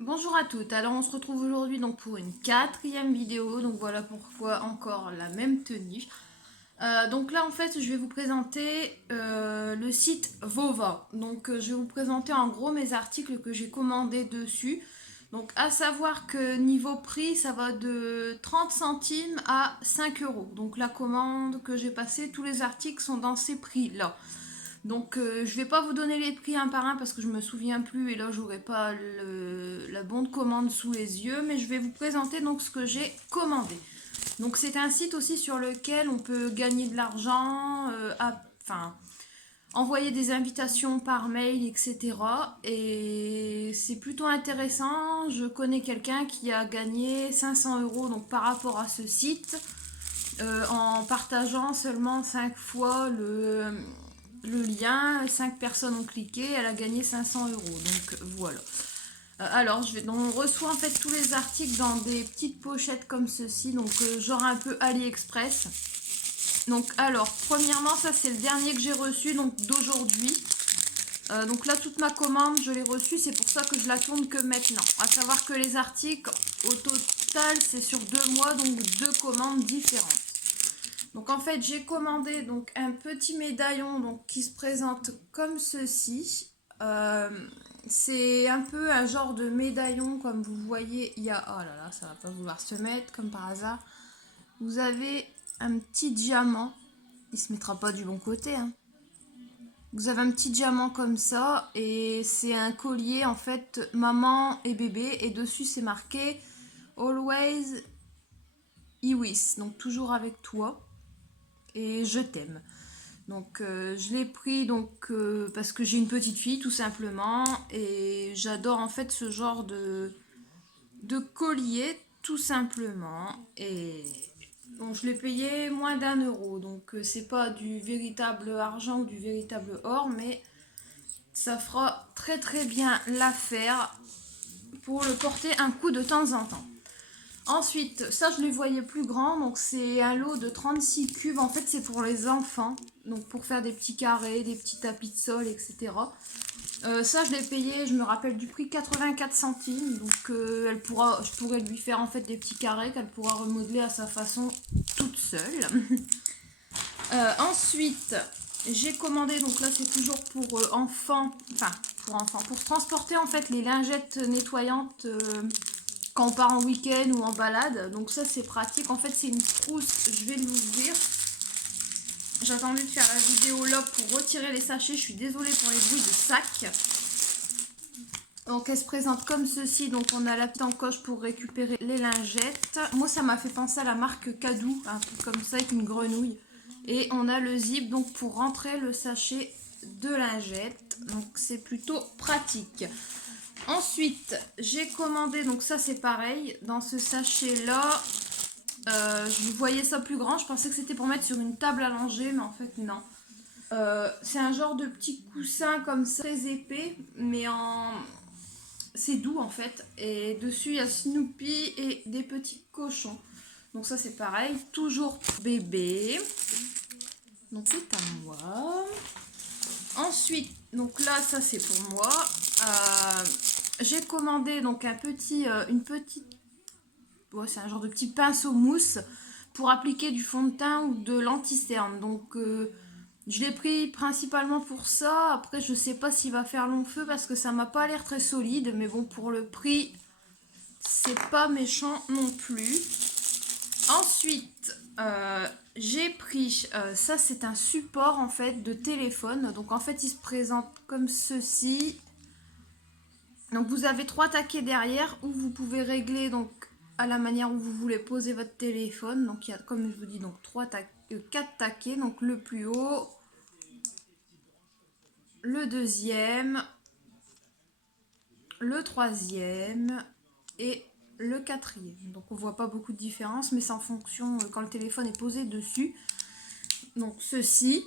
Bonjour à toutes, alors on se retrouve aujourd'hui donc pour une quatrième vidéo, donc voilà pourquoi encore la même tenue. Donc là en fait je vais vous présenter le site Vova, donc je vais vous présenter en gros mes articles que j'ai commandés dessus. Donc à savoir que niveau prix ça va de 30 centimes à 5 euros, donc la commande que j'ai passée, tous les articles sont dans ces prix là. Donc je vais pas vous donner les prix un par un parce que je me souviens plus et là j'aurai pas la bonne commande sous les yeux, mais je vais vous présenter donc ce que j'ai commandé. Donc c'est un site aussi sur lequel on peut gagner de l'argent, enfin envoyer des invitations par mail, etc. Et c'est plutôt intéressant. Je connais quelqu'un qui a gagné 500 euros donc par rapport à ce site en partageant seulement 5 fois le lien. 5 personnes ont cliqué, elle a gagné 500 euros. Donc voilà. Alors, donc, on reçoit en fait tous les articles dans des petites pochettes comme ceci, donc genre un peu AliExpress. Donc alors, premièrement, ça c'est le dernier que j'ai reçu, donc d'aujourd'hui. Donc là, toute ma commande, je l'ai reçue, c'est pour ça que je la tourne que maintenant. À savoir que les articles, au total, c'est sur 2 mois, donc 2 commandes différentes. Donc en fait, j'ai commandé donc un petit médaillon donc, qui se présente comme ceci. Euh, c'est un peu un genre de médaillon, comme vous voyez, il y a... Oh là là, ça va pas vouloir se mettre, comme par hasard. Vous avez un petit diamant. Il se mettra pas du bon côté, hein. Vous avez un petit diamant comme ça et c'est un collier en fait maman et bébé et dessus c'est marqué Always Iwis, donc toujours avec toi et je t'aime. Donc je l'ai pris donc parce que j'ai une petite fille tout simplement et j'adore en fait ce genre de collier tout simplement et donc je l'ai payé moins d'1 euro, donc c'est pas du véritable argent ou du véritable or, mais ça fera très très bien l'affaire pour le porter un coup de temps en temps. Ensuite, ça je les voyais plus grands, donc c'est un lot de 36 cubes, en fait c'est pour les enfants, donc pour faire des petits carrés, des petits tapis de sol, etc. Ça je l'ai payé, je me rappelle du prix, 84 centimes, donc je pourrais lui faire en fait des petits carrés qu'elle pourra remodeler à sa façon toute seule. Ensuite, j'ai commandé, donc là c'est toujours pour enfants, enfin pour enfants, pour transporter en fait les lingettes nettoyantes quand on part en week-end ou en balade. Donc ça c'est pratique, en fait c'est une trousse, je vais l'ouvrir. J'ai attendu de faire la vidéo là pour retirer les sachets, je suis désolée pour les bruits de sac. Donc elle se présente comme ceci, donc on a la petite encoche pour récupérer les lingettes. Moi ça m'a fait penser à la marque Cadou, un truc comme ça avec une grenouille. Et on a le zip donc pour rentrer le sachet de lingettes, donc c'est plutôt pratique. Ensuite j'ai commandé, donc ça c'est pareil, dans ce sachet là, je voyais ça plus grand, je pensais que c'était pour mettre sur une table à langer, mais en fait non. C'est un genre de petit coussin comme ça, très épais, mais c'est doux en fait. Et dessus il y a Snoopy et des petits cochons. Donc ça c'est pareil, toujours bébé. Donc c'est à moi. Ensuite, donc là ça c'est pour moi. J'ai commandé donc une petite, ouais, c'est un genre de petit pinceau mousse pour appliquer du fond de teint ou de l'anti-cerne. Donc je l'ai pris principalement pour ça. Après, je sais pas s'il va faire long feu parce que ça m'a pas l'air très solide. Mais bon, pour le prix, c'est pas méchant non plus. Ensuite, j'ai pris, ça c'est un support en fait de téléphone. Donc en fait, il se présente comme ceci. Donc vous avez 3 taquets derrière où vous pouvez régler donc à la manière où vous voulez poser votre téléphone. Donc il y a, comme je vous dis, donc 4 taquets. Donc le plus haut, le deuxième, le troisième et le quatrième. Donc on voit pas beaucoup de différence, mais c'est en fonction quand le téléphone est posé dessus. Donc ceci,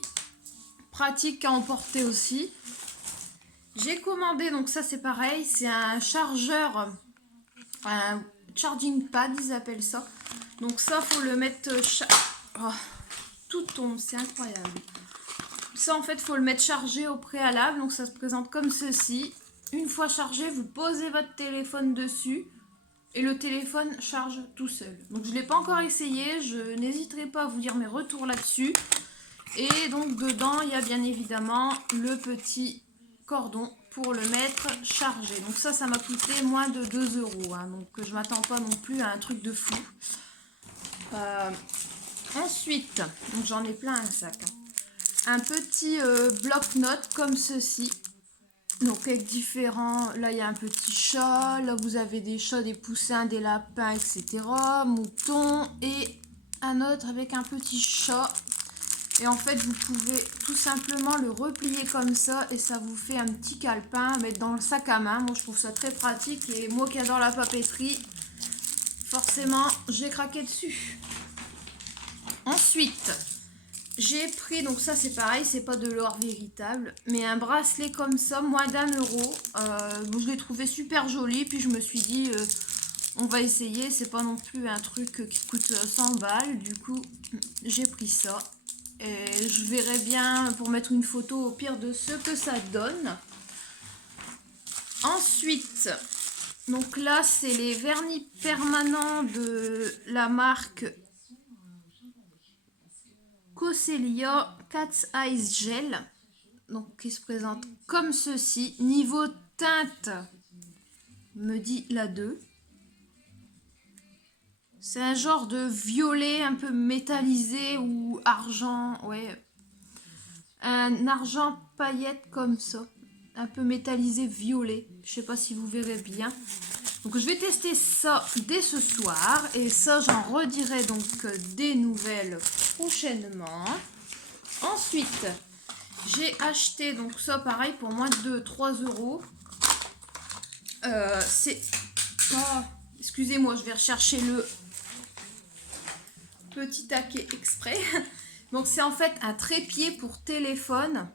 pratique à emporter aussi. J'ai commandé, donc ça c'est pareil, c'est un chargeur, un charging pad ils appellent ça. Donc ça faut le mettre, oh, tout tombe, c'est incroyable. Ça en fait faut le mettre chargé au préalable, donc ça se présente comme ceci. une fois chargé, vous posez votre téléphone dessus et le téléphone charge tout seul. Donc je ne l'ai pas encore essayé, je n'hésiterai pas à vous dire mes retours là-dessus. Et donc dedans, il y a bien évidemment le petit cordon pour le mettre chargé. Donc ça m'a coûté moins de 2 €. Hein, donc je m'attends pas non plus à un truc de fou. Ensuite, donc j'en ai plein un sac. Hein. Un petit bloc-notes comme ceci. Donc avec différents, là il y a un petit chat, là vous avez des chats, des poussins, des lapins, etc. Moutons et un autre avec un petit chat. Et en fait vous pouvez tout simplement le replier comme ça et ça vous fait un petit calepin à mettre dans le sac à main. Moi je trouve ça très pratique et moi qui adore la papeterie, forcément j'ai craqué dessus. Ensuite, j'ai pris, donc ça c'est pareil, c'est pas de l'or véritable, mais un bracelet comme ça, moins d'1 €. Bon, je l'ai trouvé super joli, puis je me suis dit, on va essayer, c'est pas non plus un truc qui coûte 100 balles, du coup j'ai pris ça. Et je verrai bien pour mettre une photo au pire de ce que ça donne. Ensuite, donc là c'est les vernis permanents de la marque Cosselia Cat's Eyes Gel, donc qui se présente comme ceci. Niveau teinte, me dit la 2. C'est un genre de violet un peu métallisé ou argent, ouais. Un argent paillette comme ça, un peu métallisé violet. Je sais pas si vous verrez bien. Donc je vais tester ça dès ce soir et ça j'en redirai donc des nouvelles prochainement. Ensuite, j'ai acheté donc ça pareil pour moins de 3 €. C'est... Oh, excusez-moi, je vais rechercher le petit taquet exprès. Donc c'est en fait un trépied pour téléphone.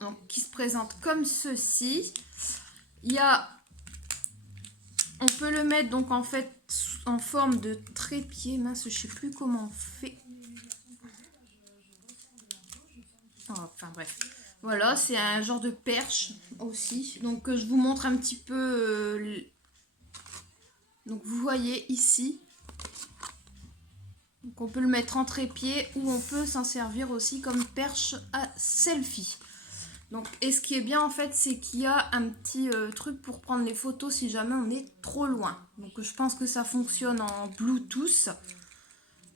Donc qui se présente comme ceci. Il y a... On peut le mettre donc en fait en forme de trépied. Mince, je sais plus comment on fait. Oh, enfin bref. Voilà, c'est un genre de perche aussi. Donc je vous montre un petit peu. Donc vous voyez ici. Donc on peut le mettre en trépied ou on peut s'en servir aussi comme perche à selfie. Donc, et ce qui est bien en fait, c'est qu'il y a un petit truc pour prendre les photos si jamais on est trop loin. Donc je pense que ça fonctionne en Bluetooth.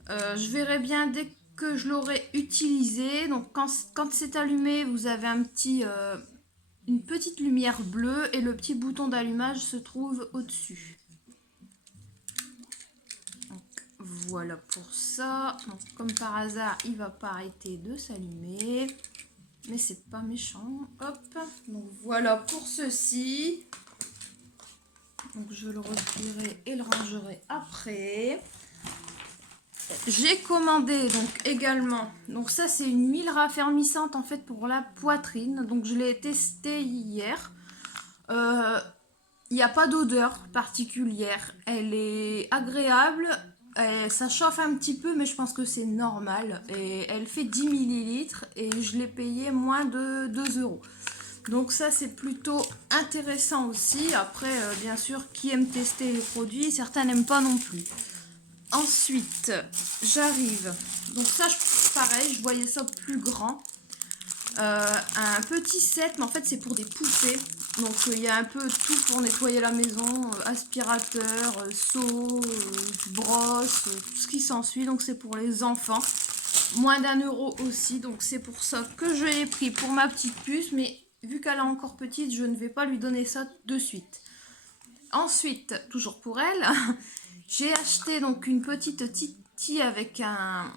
Je verrai bien dès que je l'aurai utilisé. Donc quand c'est allumé, vous avez une petite lumière bleue et le petit bouton d'allumage se trouve au-dessus. Voilà pour ça. Donc, comme par hasard, il va pas arrêter de s'allumer. Mais c'est pas méchant. Hop. Donc voilà pour ceci. Donc je le replierai et le rangerai après. J'ai commandé donc également. Donc ça c'est une huile raffermissante en fait pour la poitrine. Donc je l'ai testé hier. Il n'y a pas d'odeur particulière. Elle est agréable. Ça chauffe un petit peu, mais je pense que c'est normal. Et elle fait 10 ml et je l'ai payé moins de 2 €. Donc ça, c'est plutôt intéressant aussi. Après, bien sûr, qui aime tester les produits, certains n'aiment pas non plus. Ensuite, j'arrive. Donc ça, pareil, je voyais ça plus grand. Un petit set, mais en fait, c'est pour des poupées. Donc il y a un peu tout pour nettoyer la maison, aspirateur, seau, brosse, tout ce qui s'ensuit. Donc c'est pour les enfants. Moins d'1 € aussi. Donc c'est pour ça que je l'ai pris pour ma petite puce. Mais vu qu'elle est encore petite, je ne vais pas lui donner ça de suite. Ensuite, toujours pour elle, j'ai acheté donc une petite titi avec un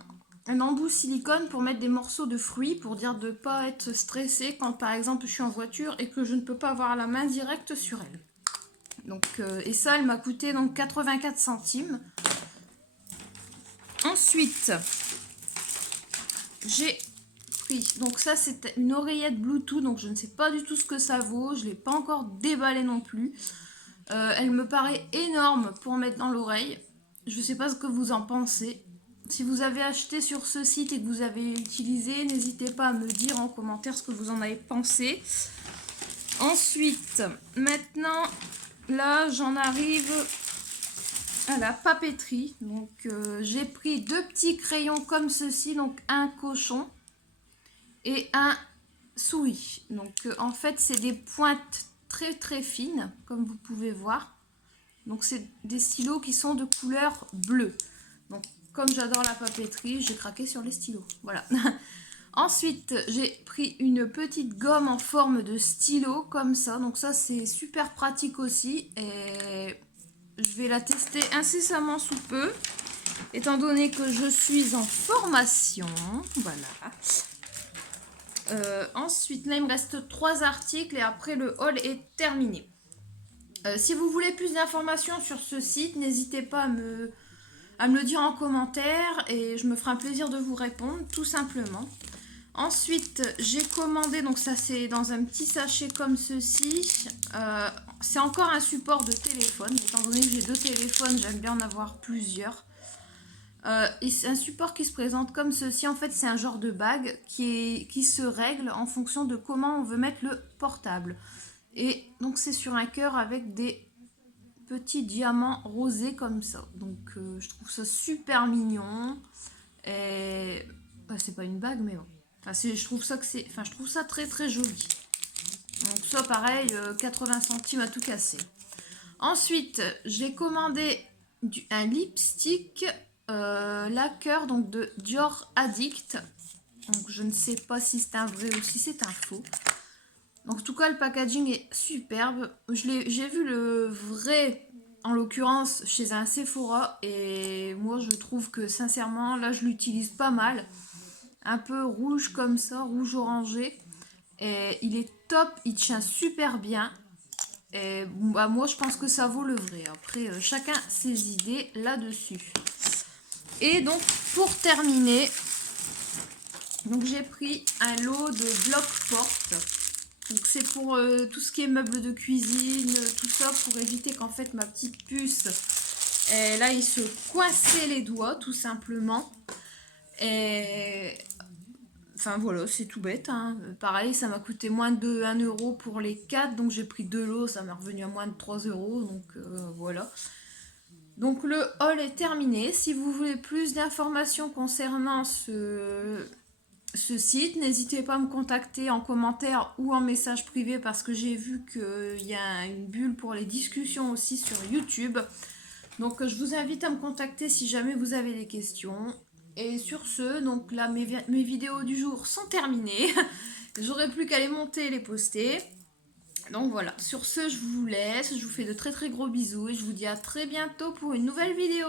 embout silicone pour mettre des morceaux de fruits, pour dire de ne pas être stressé quand par exemple je suis en voiture et que je ne peux pas avoir la main directe sur elle. Donc, et ça, elle m'a coûté donc 84 centimes. Ensuite, j'ai pris, donc ça c'est une oreillette Bluetooth, donc je ne sais pas du tout ce que ça vaut, je ne l'ai pas encore déballée non plus. Elle me paraît énorme pour mettre dans l'oreille. Je ne sais pas ce que vous en pensez. Si vous avez acheté sur ce site et que vous avez utilisé, n'hésitez pas à me dire en commentaire ce que vous en avez pensé. Ensuite, maintenant, là, j'en arrive à la papeterie. Donc, j'ai pris 2 petits crayons comme ceci. Donc, un cochon et un souris. Donc, en fait, c'est des pointes très très fines, comme vous pouvez voir. Donc, c'est des stylos qui sont de couleur bleue. Donc, comme j'adore la papeterie, j'ai craqué sur les stylos. Voilà. Ensuite, j'ai pris une petite gomme en forme de stylo, comme ça. Donc ça, c'est super pratique aussi. Et je vais la tester incessamment sous peu, étant donné que je suis en formation. Voilà. Ensuite, là, il me reste 3 articles et après, le haul est terminé. Si vous voulez plus d'informations sur ce site, n'hésitez pas à me le dire en commentaire et je me ferai un plaisir de vous répondre, tout simplement. Ensuite, j'ai commandé, donc ça c'est dans un petit sachet comme ceci. C'est encore un support de téléphone. Étant donné que j'ai 2 téléphones, j'aime bien en avoir plusieurs. Et c'est un support qui se présente comme ceci. En fait, c'est un genre de bague qui se règle en fonction de comment on veut mettre le portable. Et donc c'est sur un cœur avec des petits diamants rosés comme ça. Donc je trouve ça super mignon. Et c'est pas une bague, mais bon. Enfin, je trouve ça je trouve ça très très joli. Donc ça pareil, 80 centimes à tout casser. Ensuite, j'ai commandé un lipstick lacquer donc de Dior Addict. Donc je ne sais pas si c'est un vrai ou si c'est un faux. Donc en tout cas le packaging est superbe. J'ai vu le vrai en l'occurrence chez un Sephora et moi je trouve que sincèrement là je l'utilise pas mal. Un peu rouge comme ça, rouge orangé. Et il est top, il tient super bien. Et bah, moi je pense que ça vaut le vrai. Après chacun ses idées là-dessus. Et donc pour terminer, donc j'ai pris un lot de blocs portes. Donc c'est pour tout ce qui est meubles de cuisine, tout ça, pour éviter qu'en fait ma petite puce, là il se coinçait les doigts tout simplement. Et enfin voilà, c'est tout bête. Hein. Pareil, ça m'a coûté moins de 1 euro pour les 4, donc j'ai pris 2 lots, ça m'a revenu à moins de 3 euros. Donc voilà. Donc le haul est terminé. Si vous voulez plus d'informations concernant ce site, n'hésitez pas à me contacter en commentaire ou en message privé parce que j'ai vu qu'il y a une bulle pour les discussions aussi sur YouTube. Donc je vous invite à me contacter si jamais vous avez des questions. Et sur ce, donc là mes vidéos du jour sont terminées. J'aurai plus qu'à les monter et les poster. Donc voilà, sur ce je vous laisse, je vous fais de très très gros bisous et je vous dis à très bientôt pour une nouvelle vidéo.